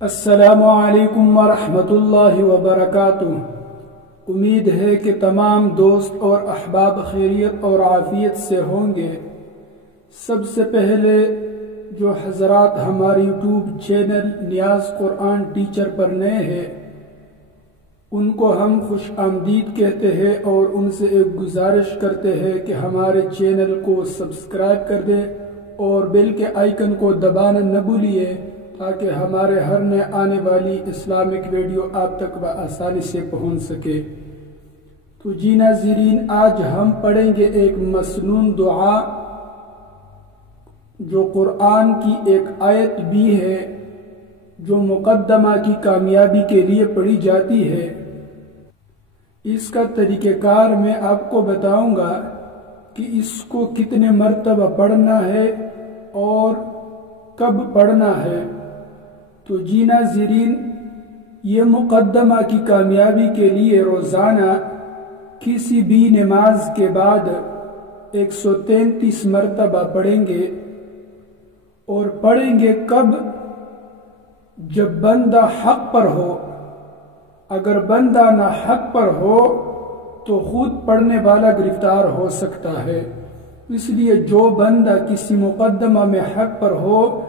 السلام علیکم ورحمۃ اللہ وبرکاتہ۔ امید ہے کہ تمام دوست اور احباب خیریت اور عافیت سے ہوں گے۔ سب سے پہلے جو حضرات ہمارے یوٹیوب چینل نیاز قرآن ٹیچر پر نئے ہیں ان کو ہم خوش آمدید کہتے ہیں اور ان سے ایک گزارش کرتے ہیں کہ ہمارے چینل کو سبسکرائب کر دیں اور بیل کے آئیکن کو دبانا نہ بھولیے تاکہ ہمارے ہر نئے آنے والی اسلامک ویڈیو آپ تک بآسانی سے پہنچ سکے۔ تو جی ناظرین، آج ہم پڑھیں گے ایک مسنون دعا جو قرآن کی ایک آیت بھی ہے جو مقدمہ کی کامیابی کے لیے پڑھی جاتی ہے۔ اس کا طریقہ کار میں آپ کو بتاؤں گا کہ اس کو کتنے مرتبہ پڑھنا ہے اور کب پڑھنا ہے۔ تو جی ناظرین، یہ مقدمہ کی کامیابی کے لیے روزانہ کسی بھی نماز کے بعد 133 مرتبہ پڑھیں گے، اور پڑھیں گے کب؟ جب بندہ حق پر ہو۔ اگر بندہ نہ حق پر ہو تو خود پڑھنے والا گرفتار ہو سکتا ہے، اس لیے جو بندہ کسی مقدمہ میں حق پر ہو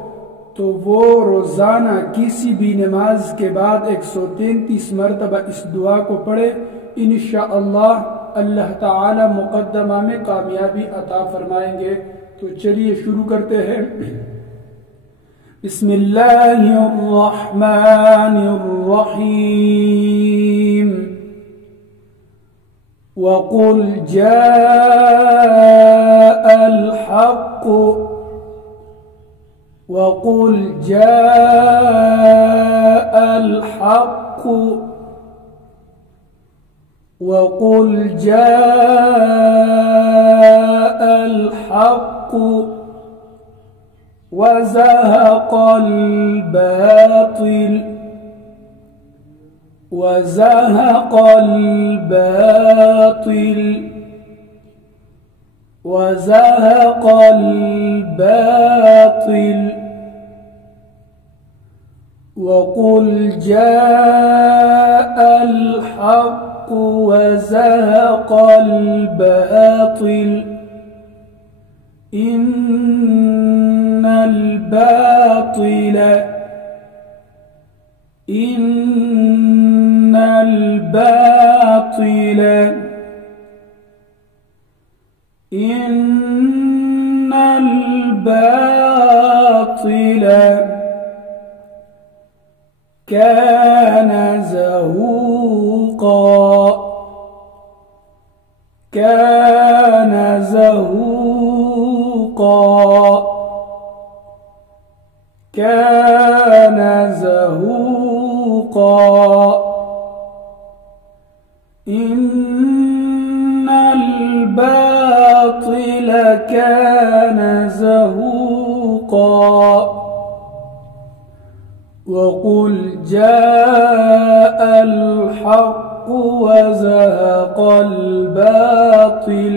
تو وہ روزانہ کسی بھی نماز کے بعد 133 مرتبہ اس دعا کو پڑھے۔ انشاءاللہ اللہ تعالی مقدمہ میں کامیابی عطا فرمائیں گے۔ تو چلیے شروع کرتے ہیں۔ بسم اللہ الرحمن الرحیم۔ وَقُلْ جَاءَ الْحَقُّ وَقُلْ جَاءَ الْحَقُّ وَقُلْ جَاءَ الْحَقُّ وَزَهَقَ الْبَاطِلُ وَزَهَقَ الْبَاطِلُ وَزَهَقَ الْبَاطِلُ وَقُلْ جَاءَ الْحَقُّ وَزَهَقَ الْبَاطِلُ إِنَّ الْبَاطِلَ كَانَ زَهُوقًا كَانَ زَهُوقًا كَانَ زَهُوقًا إِنَّ الْبَاطِلَ كَانَ زَهُوقًا وَقُلْ جَاءَ الْحَقُّ وَزَهَقَ الْبَاطِلُ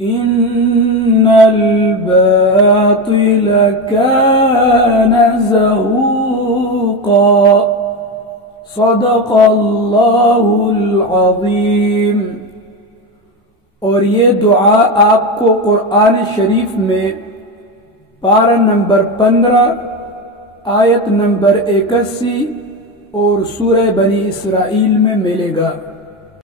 إِنَّ الْبَاطِلَ كَانَ زَهُوقًا صدق اللہ العظیم۔ اور یہ دعا آپ کو قرآن شریف میں پارہ نمبر 15 آیت نمبر 81 اور سورہ بنی اسرائیل میں ملے گا۔